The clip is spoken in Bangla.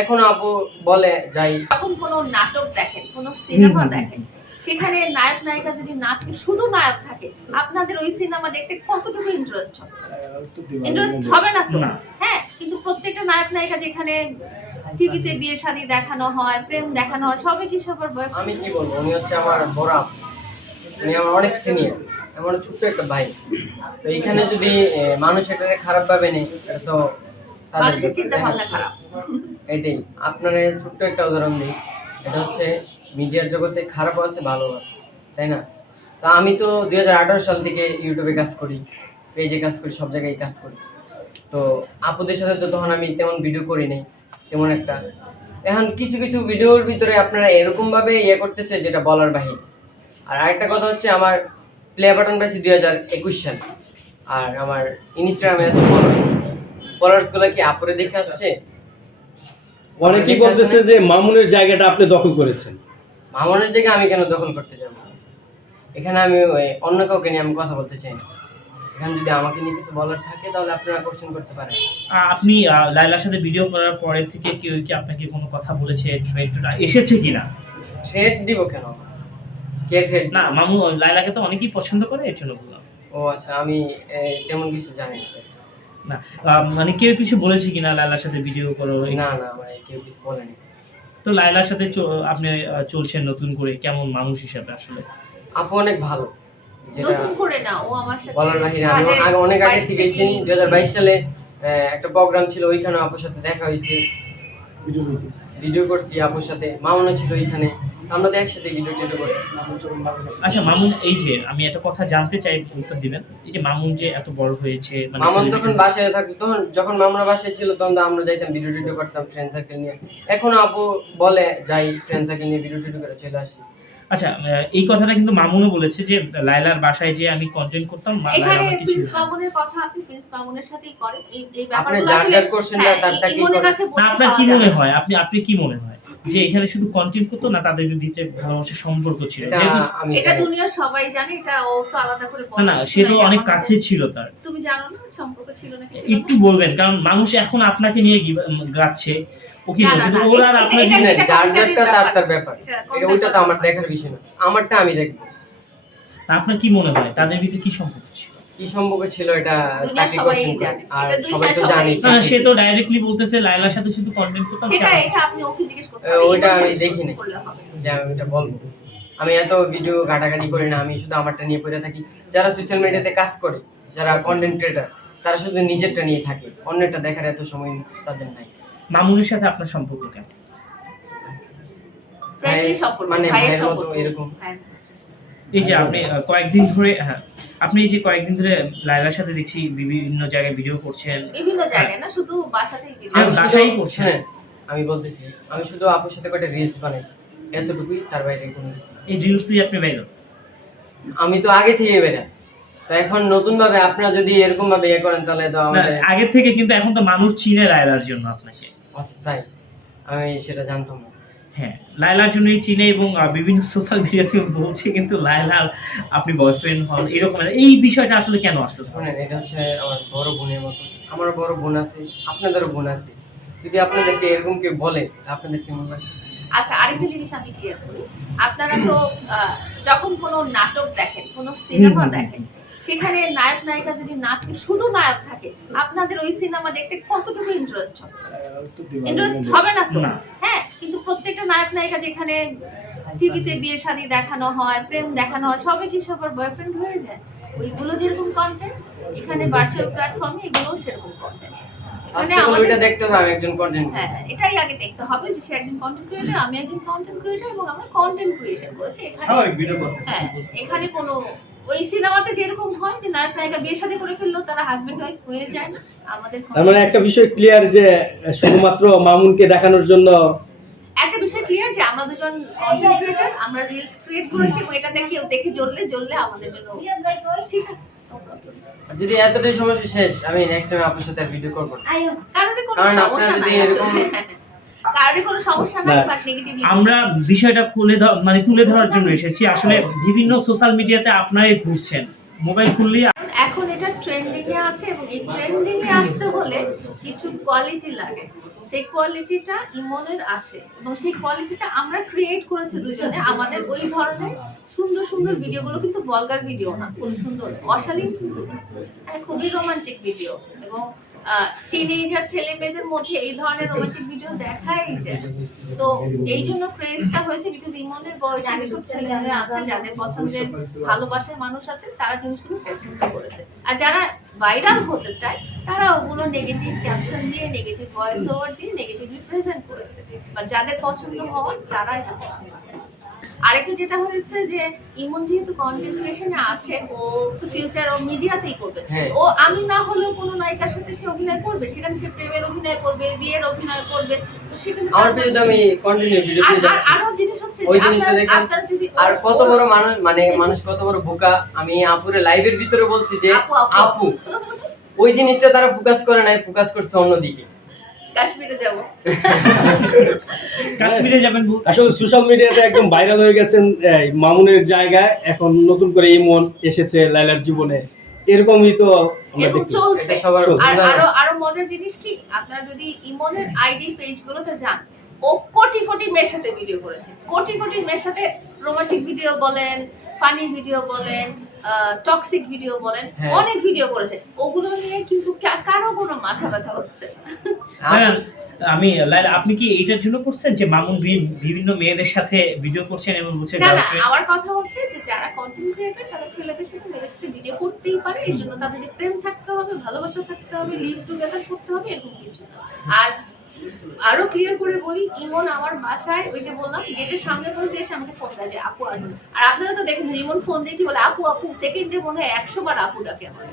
এখনও আপু বলে যাই। এখন কোনো নাটক দেখেন কোনো সিনেমা দেখেন সেখানে নায়ক নায়িকা যদি না থাকে শুধু নায়ক থাকে আপনাদের ওই সিনেমা দেখতে কতটুকু ইন্টারেস্ট হবে? ইন্টারেস্ট হবে না তো? হ্যাঁ কিন্তু প্রত্যেকটা নায়ক নায়িকা যেখানে টিভিতে বিয়ে শাদী দেখানো হয় প্রেম দেখানো হয় সবই কি সবার বয় আমি কি বলব উনি হচ্ছে আমার বড় উনি আমার অনেক সিনিয়র আমার ছোট্ট একটা ভাই। তো এখানে যদি মানুষ এটাকে খারাপ ভাবে নেই তো মানুষের চিন্তা ভাবনা খারাপ। এটাই। আপনার ছোট্ট একটা উদাহরণ দিই। এটা হচ্ছে মিডিয়ার জগতে খারাপও আছে ভালো আছে তাই না? তো আমি তো দু হাজার আঠারো সাল থেকে ইউটিউবে কাজ করি পেজে কাজ করি সব জায়গায় কাজ করি। তো আপুদের সাথে তো তখন আমি তেমন ভিডিও করি নাই তেমন একটা। এখন কিছু কিছু ভিডিওর ভিতরে আপনারা এরকমভাবে ইয়ে করতেছে যেটা বলার বাহিনী। আর আরেকটা কথা হচ্ছে আমার প্লে বাটন পাইছি দুই হাজার একুশ সাল আর আমার ইনস্টাগ্রামে এত ফলোয়ার্স ফলোয়ার্সগুলো কি আপুরে দেখে আসছে? অনেকেই বলতেছে যে মামুনের জায়গাটা আপনি দখল করেছেন। মামনের জায়গায় আমি কেন দখল করতে যাব? এখানে আমি ওই অন্য কাউকে নিয়ে আমি কথা বলতে চাই না। এখানে যদি আমাকে নিয়ে কিছু বলার থাকে তাহলে আপনারা কোশ্চেন করতে পারেন। আপনি আহ, লাইলার সাথে ভিডিও করার পরে থেকে কেউ কি আপনাকে কোনো কথা বলেছে থ্রেড এসেছে কিনা? থ্রেড দিব কেন? কে থ্রেড না মামু লাইলাকে তো অনেকেই পছন্দ করে এর জন্য বললাম। ও আচ্ছা আমি তেমন কিছু জানি না। না মানে কেউ কিছু বলেছে কিনা লাইলার সাথে ভিডিও করো? না না মানে কেউ কিছু বলেনি। তো লাইলার সাথে আপনি চলছেন নতুন করে কেমন মানুষ হিসাবে আসলে? আপু অনেক ভালো। যেটা নতুন করে না ও আমার সাথে বলার বাহিরে আমি আগে অনেক আগে চিনি হাজার বাইশ সালে আহ, একটা প্রোগ্রাম ছিল ওইখানে আপুর সাথে দেখা হয়েছে। ভিডিও করছি আপুর সাথে মামুনও ছিল এইখানে। আমরা তো একসাথে ভিডিও টিডিও করছি। আচ্ছা মামুন এই যে আমি একটা কথা জানতে চাই উত্তর দিবেন? এই যে মামুন যে এত বড় হয়েছে মামুন তখন বাসায় থাকতো তখন যখন মামুন বাসায় ছিল তখন তো আমরা যাইতাম ভিডিও টিডিও করতাম ফ্রেন্ড সার্কেল নিয়ে। এখন আপু বলে যাই ফ্রেন্ড সার্কেল নিয়ে ভিডিও টিডিও করে চলে আসি। আচ্ছা এই কথাটা কিন্তু মামুনও বলেছে যে লাইলার বাসায় যে আমি কন্টেন্ট করতাম মা- লাইলা এখানে প্রিন্স মামুনের কথা আপনি প্রিন্স মামুনের সাথেই করেন। এই এই আপনি ব্যাপারগুলো আসলে হ্যাঁ, আপনার কি মনে হয়? আপনি আপনি কি মনে হয়? যে এখানে শুধু কন্টেন্ট করতো না তাদের ভিতরে ভালোবাসার সম্পর্ক ছিল? এটা। দুনিয়ার সবাই জানে এটা ও তো আলাদা করে না সে তো অনেক কাছে ছিল তার। তুমি জানো না সম্পর্ক ছিল নাকি না? একটু বলবেন কারণ মানুষ এখন আপনাকে নিয়ে গাচ্ছে। ওরা আর আপনার জীবনে- যার যারটা তার তার ব্যাপার। এটা এটা ওইটা তো আমার দেখার বিষয় না আমারটা আমি দেখব। আপনার কি মনে হয়? তাদের ভিতরে কি সম্পর্ক ছিল? কি সম্পর্ক ছিল এটা তাকে কোশ্চেন। আর সবাই তো জানে। সে তো ডাইরেক্টলি বলতেছে লাইলার সাথে শুধু কন্টেন্ট করতাম সেটা এটা আপনি ওকে জিজ্ঞেস করতে ওইটা আমি ইমনকে দেখি নাই। করলে হবে। যে আমি এটা বলব। আমি এত ভিডিও ঘাটাঘাটি করি না আমি শুধু আমারটা নিয়ে পড়ে থাকি। যারা সোশ্যাল মিডিয়াতে কাজ করে যারা কন্টেন্ট ক্রিয়েটার তারা শুধু নিজেরটা নিয়ে থাকে। অন্যটা দেখার এত সময় তাদের নাই। মামুনের সাথে আপনার সম্পর্ক কেমন ভাইয়ের- সম্পর্ক, মানে ভাইয়ের সম্পর্ক। এরকম। হ্যাঁ। এই যে আপনি কয়েকদিন ধরে হ্যাঁ আপনি এই যে কয়েকদিন ধরে লাইলার সাথে দেখছি বিভিন্ন জায়গায় ভিডিও করছেন বিভিন্ন জায়গায় না শুধু বাসাতেই ভিডিও হ্যাঁ, বাসাই করছেন। আমি বলতেছি আমি শুধু আপুর সাথে কয়েকটা রিলস বানাইছি এতটুকুই তার বাইরে কোনো কিছু না। এই রিলসই আপনি বাইর আমি তো আগে থেকে বেরা তো এখন নতুন ভাবে আপনারা যদি এরকম ভাবে ইয়ে করেন তাহলে তো না আমাদের আগে থেকে কিন্তু এখন তো মানুষ চিনে লাইলার জন্য আপনাকে আচ্ছা, তাই? আমি সেটা জানতাম না। হ্যাঁ লাইলার জন্যই চিনে এবং বিভিন্ন সোশ্যাল মিডিয়াতে বলছে কিন্তু লাইলার আপনি বয়ফ্রেন্ড হন এরকম এই বিষয়টা আসলে কেন আসলো? শোনেন এটা হচ্ছে আমার বড় বোনের মতো। আমার বড় বোন আছে আপনাদেরও বোন আছে। যদি আপনাদেরকে এরকম কেউ বলে আপনাদের কেমন লাগে? আচ্ছা আরেকটা জিনিস আমি ক্লিয়ার করি। আপনারা তো আহ, যখন কোনো নাটক দেখেন কোনো সিনেমা দেখেন সেখানে নায়ক নায়িকা যদি না শুধু নায়ক থাকে আপনাদের ওই সিনেমা দেখতে কতটুকু ইন্টারেস্ট হবে? ইন্টারেস্ট হবে না তো? হ্যাঁ কিন্তু প্রত্যেকটা নায়ক নায়িকা যেখানে টিভিতে বিয়ে শাদী দেখানো হয় প্রেম দেখানো হয় সবই কি সবার বয়ফ্রেন্ড হয়ে যায়? ওইগুলো যেরকম কন্টেন্ট এখানে ভার্চুয়াল প্ল্যাটফর্মে এগুলোও সেরকম কন্টেন্ট হ্যাঁ এটাই আগে দেখতে হবে যে সে একজন কন্টেন্ট ক্রিয়েটর আমি একজন কন্টেন্ট ক্রিয়েটর এবং আমরা কন্টেন্ট ক্রিয়েশন করেছি। এখানে হ্যাঁ এখানে কোনো ওই সিনেমাতে যেরকম হয় যে নায়ক নায়িকা বিয়ে শাদী করে ফেলল তারা হাজবেন্ড ওয়াইফ হয়ে যায় না। আমাদের তার মানে একটা বিষয় ক্লিয়ার যে শুধুমাত্র মামুনকে দেখানোর জন্য একটা বিষয় ক্লিয়ার যে আমরা দুজন কন্টেন্ট ক্রিয়েটর আমরা রিলস ক্রিয়েট করেছি এবং এটা দেখে দেখে জ্বললে জ্বললে আমাদের জন্য ঠিক আছে। যদি এতটাই সমস্যা শেষ আমি নেক্সট টাইম আপনার সাথে ভিডিও করব না। কারণ সমস্যা আপনারা যদি এরকম-। কারোরই কোনো সমস্যা নাই বাট নেগেটিভলি আমরা বিষয়টা খুলে মানে তুলে ধরার জন্য এসেছি। আসলে বিভিন্ন সোশ্যাল মিডিয়াতে আপনারাই ঘুরছেন। মোবাইল খুললেই এখন এটা ট্রেন্ডিং এ আছে এবং এই ট্রেন্ডিং এ আসতে হলে কিছু কোয়ালিটি লাগে। সেই কোয়ালিটিটা ইমনের আছে এবং সেই কোয়ালিটিটা আমরা ক্রিয়েট করেছি দুজনে। আমাদের ওই ধরনের সুন্দর সুন্দর ভিডিওগুলো কিন্তু ভলগার ভিডিও না খুব সুন্দর অশালীন না। হ্যাঁ খুবই রোমান্টিক ভিডিও এবং টিনেজার ছেলে মেয়েদের মধ্যে এই ধরনের রোমান্টিক ভিডিও দেখাই যায় তো এই জন্য ক্রেজটা হয়েছে বিকজ ইমনের বয়সে যেসব ছেলেমেয়েরা আছে, যাদের পছন্দের, ভালোবাসার মানুষ আছে, তারা জিনিসগুলো পছন্দ করেছে। আর যারা ভাইরাল হতে চায়, তারা ওগুলো নেগেটিভ ক্যাপশন দিয়ে নেগেটিভ ভয়েস ওভার দিয়ে নেগেটিভলি প্রেজেন্ট করেছে। বাট যাদের পছন্দ হওয়ার তারা এটা পছন্দ করেছে। আরেকটা যেটা হয়েছে যে ইমন যেহেতু কন্টেন্ট ক্রিয়েশনে আছে ও তো ফিউচার ও মিডিয়াতেই করবে হ্যাঁ। ও আমি না হলেও কোনো নায়িকার সাথে সে অভিনয় করবে সেখানে সে প্রেমের অভিনয় করবে বিয়ের অভিনয় করবে তো সেখানে আমার তার- আমি কন্টিনিউ ভিডিও আর যাচ্ছি আরও জিনিস হচ্ছে ওই জিনিসটা দেখেন। আর কত বড় মানুষ মানে মানুষ কত বড় বোকা আমি আপুরে লাইভের ভিতরে বলছি যে আপু ওই জিনিসটা তারা ফোকাস করে নাই ফোকাস করছে অন্যদিকে কাশ্মীরে যাব। কাশ্মীরে যাবেন আসলে সোশ্যাল মিডিয়াতে একদম ভাইরাল হয়ে গেছেন মামুনের জায়গায়। এখন নতুন করে ইমন এসেছে লাইলার জীবনে। এরকমই তো চলছে। চলছে। আর আরও আরও মজার জিনিস কি? আপনারা যদি ইমনের আইডি পেজ গুলোতে যান ও কোটি কোটি মেয়ের সাথে ভিডিও করেছে। কোটি কোটি মেয়ের সাথে রোমান্টিক ভিডিও বলেন ফানি ভিডিও বলেন টক্সিক ভিডিও বলেন হ্যাঁ। অনেক ভিডিও করেছে। ওগুলো নিয়ে কিন্তু কারও কোনো মাথা ব্যথা হচ্ছে আমি লাইলা আপনি কি এইটার জন্য করছেন যে মামুন বিভিন্ন মেয়েদের সাথে ভিডিও করছেন এবং বলছেন না না আমার কথা হচ্ছে যে যারা কন্টেন্ট ক্রিয়েটর তারা ছেলেদের সাথে মেয়েদের সাথে ভিডিও করতেই পারে। এই জন্য তাদের যে প্রেম থাকতে হবে ভালোবাসা থাকতে হবে লিভ টুগেদার করতে হবে এরকম কিছু না। আর আরও ক্লিয়ার করে বলি, ইমন আমার বাসায় ওই যে বললাম গেটের সামনে পর্যন্ত এসে আমাকে ফোন দেয় যে আপু আর আপনারা তো দেখেন, ইমন ফোন দিয়ে কি বলে, আপু আপু সেকেন্ডে মনে হয় একশো বার আপু ডাকে আমার।